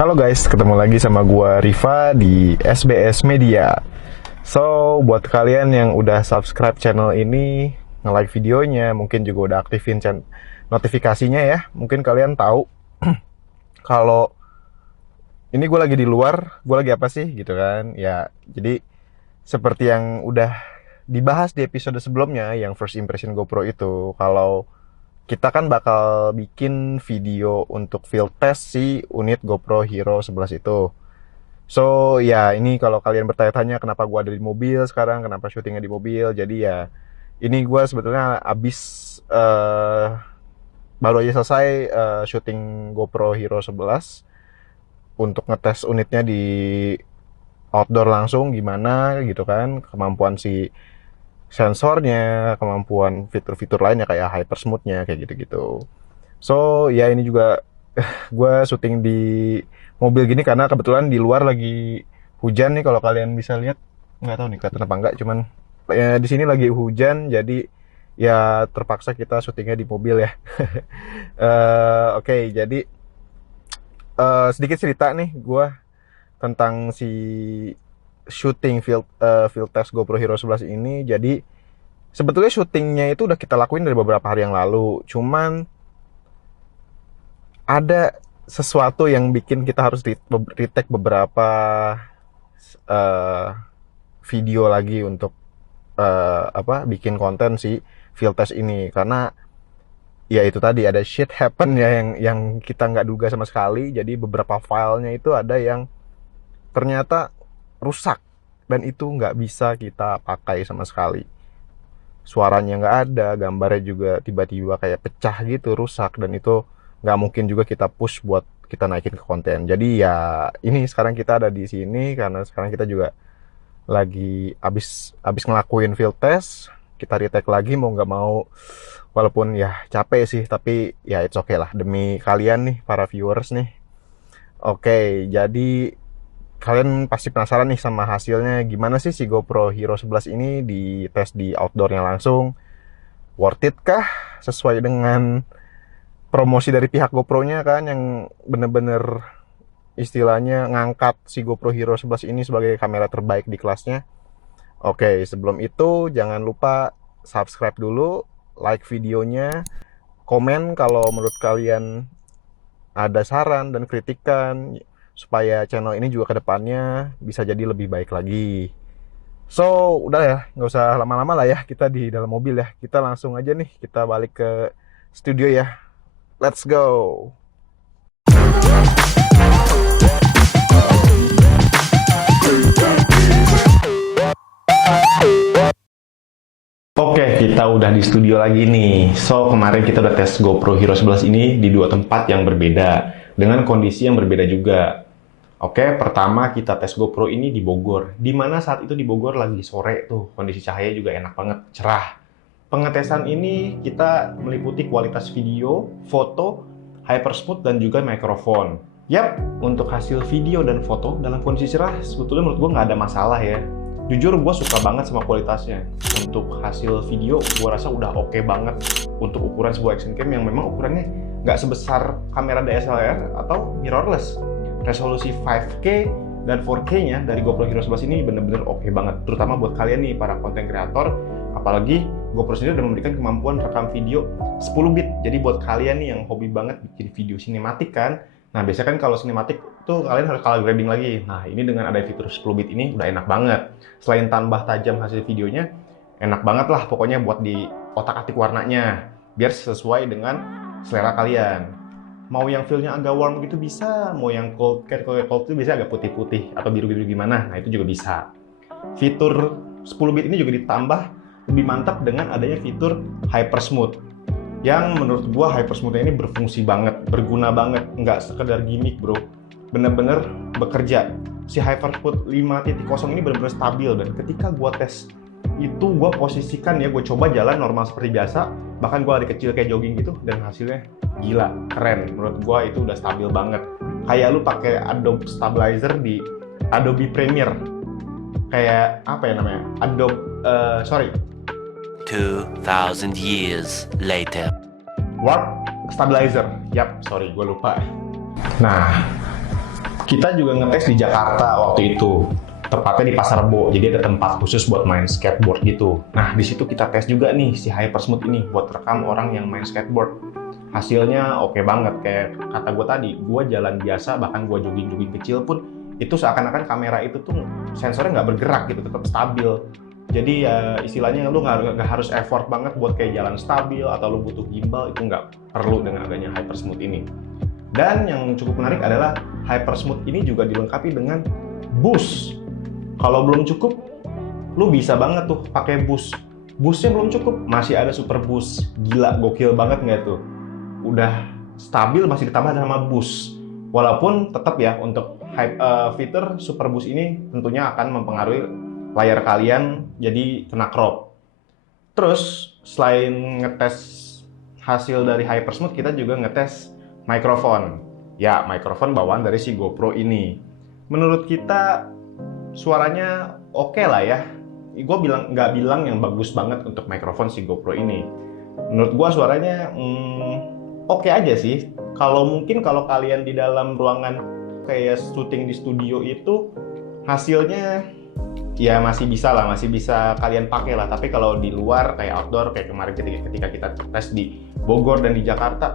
Halo guys, ketemu lagi sama gua Riva di SBS Media. So, buat kalian yang udah subscribe channel ini, nge-like videonya, mungkin juga udah aktifin notifikasinya ya. Mungkin kalian tahu kalau ini gue lagi di luar, gue lagi apa sih gitu kan. Ya, jadi seperti yang udah dibahas di episode sebelumnya, yang first impression GoPro itu, kalau kita kan bakal bikin video untuk field test si unit GoPro Hero 11 itu. So ya ini kalau kalian bertanya-tanya kenapa gue ada di mobil sekarang, kenapa syutingnya di mobil, jadi ya ini gue sebetulnya baru aja selesai syuting GoPro Hero 11 untuk ngetes unitnya di outdoor langsung gimana gitu kan, kemampuan si sensornya, kemampuan fitur-fitur lainnya kayak hyper smooth-nya kayak gitu-gitu. So ya ini juga gue syuting di mobil gini karena kebetulan di luar lagi hujan nih, kalau kalian bisa lihat, nggak tahu nih kelihatan apa enggak, cuman ya di sini lagi hujan jadi ya terpaksa kita syutingnya di mobil ya. Oke, jadi sedikit cerita nih gue tentang si shooting field test GoPro Hero 11 ini. Jadi sebetulnya syutingnya itu udah kita lakuin dari beberapa hari yang lalu, cuman ada sesuatu yang bikin kita harus retake beberapa uh, video lagi untuk bikin konten si field test ini, karena ya itu tadi ada shit happen ya yang kita nggak duga sama sekali. Jadi beberapa filenya itu ada yang ternyata rusak dan itu nggak bisa kita pakai sama sekali. Suaranya nggak ada, gambarnya juga tiba-tiba kayak pecah gitu, rusak, dan itu nggak mungkin juga kita push buat kita naikin ke konten. Jadi ya ini sekarang kita ada di sini karena sekarang kita juga lagi abis ngelakuin field test. Kita retake lagi mau nggak mau, walaupun ya capek sih, tapi ya it's okay lah demi kalian nih para viewers nih. Oke, jadi kalian pasti penasaran nih sama hasilnya gimana sih si GoPro Hero 11 ini di tes di outdoornya langsung. Worth it kah? Sesuai dengan promosi dari pihak GoPro-nya kan, yang bener-bener istilahnya ngangkat si GoPro Hero 11 ini sebagai kamera terbaik di kelasnya. Oke, sebelum itu jangan lupa subscribe dulu, like videonya, komen kalau menurut kalian ada saran dan kritikan supaya channel ini juga kedepannya bisa jadi lebih baik lagi. So, udah ya, nggak usah lama-lama lah ya, kita di dalam mobil ya. Kita langsung aja nih, kita balik ke studio ya. Let's go! Oke, kita udah di studio lagi nih. So, kemarin kita udah tes GoPro Hero 11 ini di dua tempat yang berbeda, dengan kondisi yang berbeda juga. Oke, pertama kita tes GoPro ini di Bogor, di mana saat itu di Bogor lagi sore tuh, kondisi cahaya juga enak banget, cerah. Pengetesan ini kita meliputi kualitas video, foto, hypersmooth, dan juga mikrofon. Yap, untuk hasil video dan foto dalam kondisi cerah, sebetulnya menurut gue nggak ada masalah ya. Jujur gue suka banget sama kualitasnya. Untuk hasil video, gue rasa udah oke banget untuk ukuran sebuah action cam yang memang ukurannya nggak sebesar kamera DSLR atau mirrorless. Resolusi 5K dan 4K-nya dari GoPro Hero 11 ini bener-bener oke banget, terutama buat kalian nih para konten kreator. Apalagi GoPro sendiri udah memberikan kemampuan rekam video 10 bit. Jadi buat kalian nih yang hobi banget bikin video sinematik kan, nah biasanya kan kalau sinematik tuh kalian harus color grading lagi. Nah ini dengan ada fitur 10 bit ini udah enak banget. Selain tambah tajam hasil videonya, enak banget lah pokoknya buat di otak-atik warnanya biar sesuai dengan selera kalian. Mau yang feel-nya agak warm gitu bisa, mau yang cold itu bisa agak putih-putih atau biru-biru gimana, nah itu juga bisa. Fitur 10 bit ini juga ditambah lebih mantap dengan adanya fitur hyper smooth, yang menurut gua hyper smooth-nya ini berfungsi banget, berguna banget, nggak sekedar gimmick bro, bener-bener bekerja. Si hypersmooth 5.0 ini bener-bener stabil, dan ketika gua tes itu gua posisikan ya, gue coba jalan normal seperti biasa, bahkan gua lari kecil kayak jogging gitu, dan hasilnya gila, keren. Menurut gua itu udah stabil banget, kayak lu pakai Adobe Stabilizer di Adobe Premiere, kayak apa ya namanya, Adobe 2,000 years later. Warp Stabilizer, yap, sorry gue lupa. Nah, Kita juga ngetes di Jakarta waktu itu, tepatnya di Pasar Rebo. Jadi ada tempat khusus buat main skateboard gitu. Nah, di situ kita tes juga nih si Hypersmooth ini buat rekam orang yang main skateboard. Hasilnya oke banget, kayak kata gue tadi, gue jalan biasa, bahkan gue jogging-jogging kecil pun, itu seakan-akan kamera itu tuh sensornya nggak bergerak gitu, tetap stabil. Jadi ya istilahnya lu nggak harus effort banget buat kayak jalan stabil atau lu butuh gimbal, itu nggak perlu dengan adanya Hypersmooth ini. Dan yang cukup menarik adalah Hypersmooth ini juga dilengkapi dengan boost. Kalau belum cukup, lu bisa banget tuh pakai boost. Boostnya belum cukup, masih ada super boost. Gila, gokil banget nggak tuh? Udah stabil masih ditambah sama boost. Walaupun tetap ya untuk fitur super boost ini tentunya akan mempengaruhi layar kalian jadi kena crop. Terus selain ngetes hasil dari Hypersmooth, kita juga ngetes mikrofon. Ya, mikrofon bawaan dari si GoPro ini. Menurut kita suaranya oke lah ya. Gue nggak bilang yang bagus banget untuk mikrofon si GoPro ini. Menurut gue suaranya oke aja sih. Mungkin kalau kalian di dalam ruangan kayak syuting di studio itu hasilnya ya masih bisa kalian pakai lah. Tapi kalau di luar kayak outdoor kayak kemarin ketika kita tes di Bogor dan di Jakarta,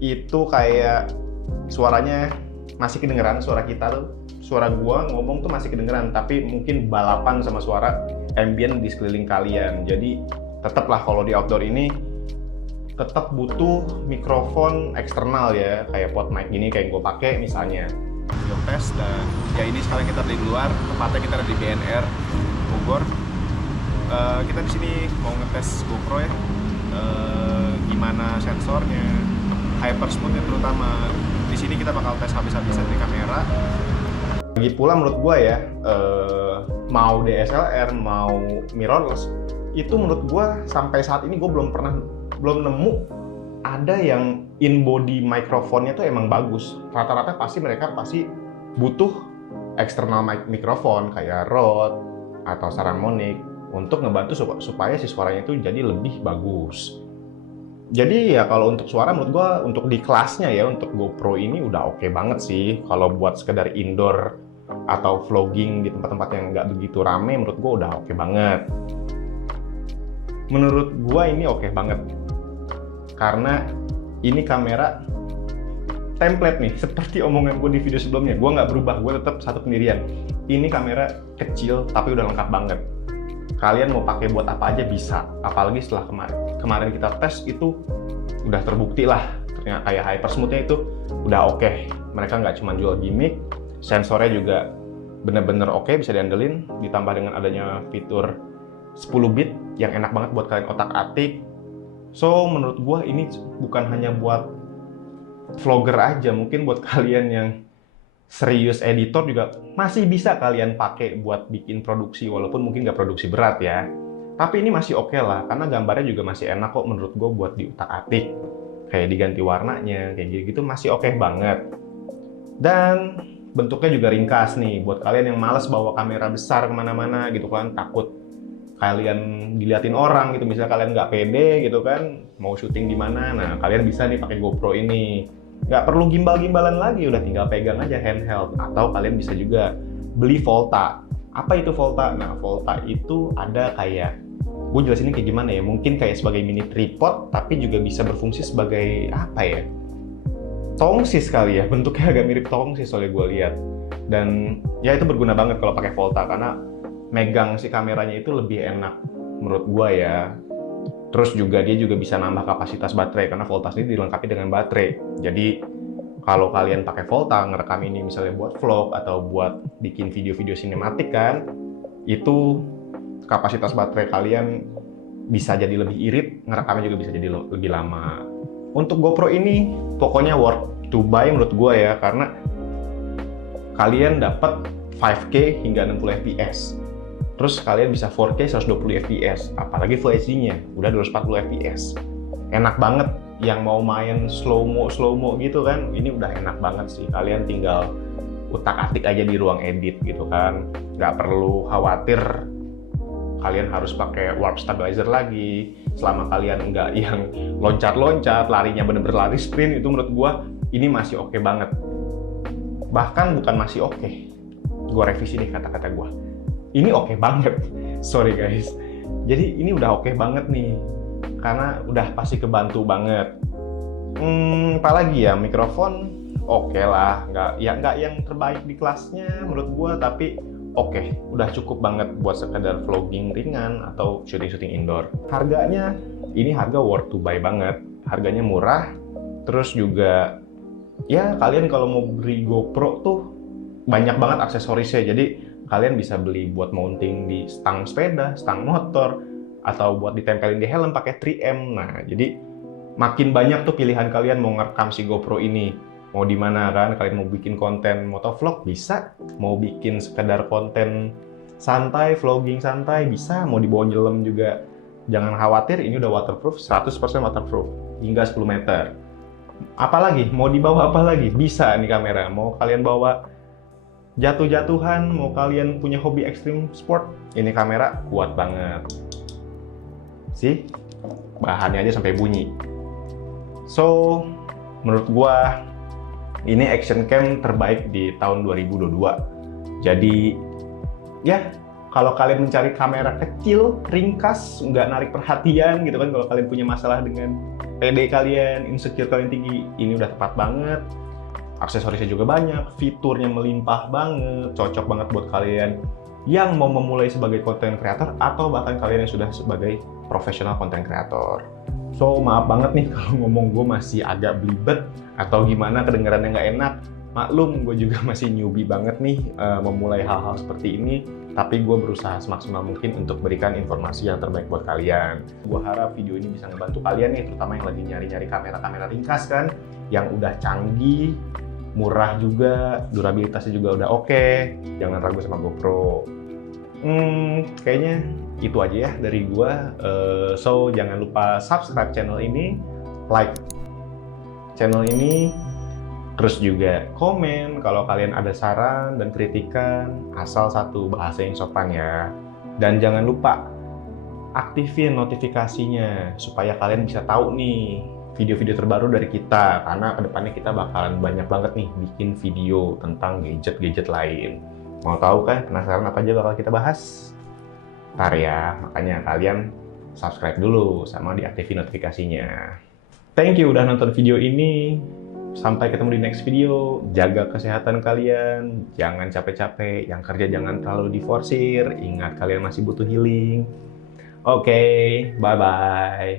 itu kayak suaranya masih kedengeran, suara kita tuh, suara gua ngomong tuh masih kedengeran, tapi mungkin balapan sama suara ambient di sekeliling kalian. Jadi tetaplah kalau di outdoor ini tetap butuh mikrofon eksternal ya, kayak pod mic gini kayak gua pakai misalnya. Video tes, dan ya ini sekarang kita di luar, tepatnya kita ada di BNR Bogor. Kita di sini mau ngetes GoPro ya, gimana sensornya, Hypersmooth-nya terutama. Di sini kita bakal tes habis-habisan di kamera. Lagi pula menurut gua ya, mau DSLR mau mirrorless, itu menurut gua sampai saat ini gua belum nemu ada yang in body mikrofonnya tuh emang bagus. Rata-rata mereka pasti butuh eksternal mikrofon kayak Rode atau Saramonic untuk ngebantu supaya si suaranya itu jadi lebih bagus. Jadi ya kalau untuk suara menurut gua untuk di kelasnya ya, untuk GoPro ini udah oke banget sih. Kalau buat sekedar indoor atau vlogging di tempat-tempat yang nggak begitu rame, menurut gua udah oke banget. Menurut gua ini oke banget. Karena ini kamera template nih, seperti omongan gue di video sebelumnya. Gue nggak berubah, gue tetap satu pendirian. Ini kamera kecil tapi udah lengkap banget. Kalian mau pakai buat apa aja bisa. Apalagi setelah kemarin kita tes itu udah terbukti lah. Ternyata kayak Hypersmooth-nya itu udah oke. Mereka nggak cuma jual gimmick, sensornya juga bener-bener oke, bisa diandelin. Ditambah dengan adanya fitur 10 bit yang enak banget buat kalian otak-atik. So, menurut gue ini bukan hanya buat vlogger aja, mungkin buat kalian yang serius editor juga masih bisa kalian pakai buat bikin produksi, walaupun mungkin nggak produksi berat ya. Tapi ini masih oke lah, karena gambarnya juga masih enak kok menurut gue buat diutak-atik. Kayak diganti warnanya, kayak gitu masih oke banget. Dan bentuknya juga ringkas nih, buat kalian yang males bawa kamera besar kemana-mana gitu kan, takut kalian diliatin orang gitu, misalnya kalian nggak pede gitu kan, mau syuting di mana, nah kalian bisa nih pakai GoPro ini, nggak perlu gimbal-gimbalan lagi, udah tinggal pegang aja handheld. Atau kalian bisa juga beli Volta. Apa itu Volta? Nah, Volta itu ada kayak, gue jelasinnya kayak gimana ya, mungkin kayak sebagai mini tripod, tapi juga bisa berfungsi sebagai apa ya, tongsis kali ya, bentuknya agak mirip tongsis soalnya gue lihat. Dan ya itu berguna banget kalau pakai Volta, karena megang si kameranya itu lebih enak menurut gua ya. Terus juga dia juga bisa nambah kapasitas baterai, karena Volta ini dilengkapi dengan baterai. Jadi kalau kalian pakai Volta ngerekam ini misalnya buat vlog atau buat bikin video-video sinematik kan, itu kapasitas baterai kalian bisa jadi lebih irit, ngerekamnya juga bisa jadi lebih lama. Untuk GoPro ini pokoknya worth to buy menurut gua ya, karena kalian dapat 5K hingga 60 fps. Terus kalian bisa 4K 120 fps, apalagi Full HD-nya udah 240 fps. Enak banget, yang mau main slow mo gitu kan, ini udah enak banget sih. Kalian tinggal utak-atik aja di ruang edit gitu kan, nggak perlu khawatir kalian harus pakai warp stabilizer lagi. Selama kalian nggak yang loncat-loncat, larinya bener-bener lari sprint, itu menurut gua ini masih oke banget. Bahkan bukan masih oke. Gue revisi deh kata-kata gue. Ini oke banget. Sorry guys. Jadi ini udah oke banget nih. Karena udah pasti kebantu banget. Apalagi ya, mikrofon oke lah. Nggak yang terbaik di kelasnya menurut gue, tapi oke, udah cukup banget buat sekedar vlogging ringan atau syuting-syuting indoor. Harganya, ini harga worth to buy banget. Harganya murah, terus juga ya kalian kalau mau beli GoPro tuh banyak banget aksesorisnya. Jadi kalian bisa beli buat mounting di stang sepeda, stang motor, atau buat ditempelin di helm pakai 3M. Nah, jadi makin banyak tuh pilihan kalian mau ngerekam si GoPro ini. Mau di mana kan, kalian mau bikin konten motovlog bisa, mau bikin sekedar konten santai, vlogging santai bisa, mau dibawa nyelam juga. Jangan khawatir, ini udah waterproof, 100% waterproof, hingga 10 meter. Apalagi, mau dibawa apa lagi? Bisa nih kamera. Mau kalian bawa jatuh-jatuhan, mau kalian punya hobi ekstrim sport, ini kamera kuat banget. Sih, bahannya aja sampai bunyi. So, menurut gua, ini action cam terbaik di tahun 2022. Jadi, ya, kalau kalian mencari kamera kecil, ringkas, nggak narik perhatian gitu kan, kalau kalian punya masalah dengan PD kalian, insecure kalian tinggi, ini udah tepat banget. Aksesorisnya juga banyak, fiturnya melimpah banget, cocok banget buat kalian yang mau memulai sebagai content creator atau bahkan kalian yang sudah sebagai profesional content creator. So, maaf banget nih kalau ngomong gue masih agak belibet atau gimana, kedengarannya nggak enak. Maklum, gue juga masih newbie banget nih memulai hal-hal seperti ini. Tapi gue berusaha semaksimal mungkin untuk berikan informasi yang terbaik buat kalian. Gue harap video ini bisa ngebantu kalian nih, terutama yang lagi nyari-nyari kamera-kamera ringkas kan, yang udah canggih, murah juga, durabilitasnya juga udah oke. Jangan ragu sama GoPro. Kayaknya itu aja ya dari gue. So, jangan lupa subscribe channel ini, like channel ini, terus juga komen kalau kalian ada saran dan kritikan, asal satu bahasa yang sopan ya. Dan jangan lupa aktifin notifikasinya supaya kalian bisa tahu nih video-video terbaru dari kita, karena kedepannya kita bakalan banyak banget nih bikin video tentang gadget-gadget lain. Mau tahu kan, penasaran apa aja bakal kita bahas? Ntar ya, makanya kalian subscribe dulu sama diaktifin notifikasinya. Thank you udah nonton video ini. Sampai ketemu di next video. Jaga kesehatan kalian, jangan capek-capek, yang kerja jangan terlalu diforsir. Ingat kalian masih butuh healing. Oke, bye-bye.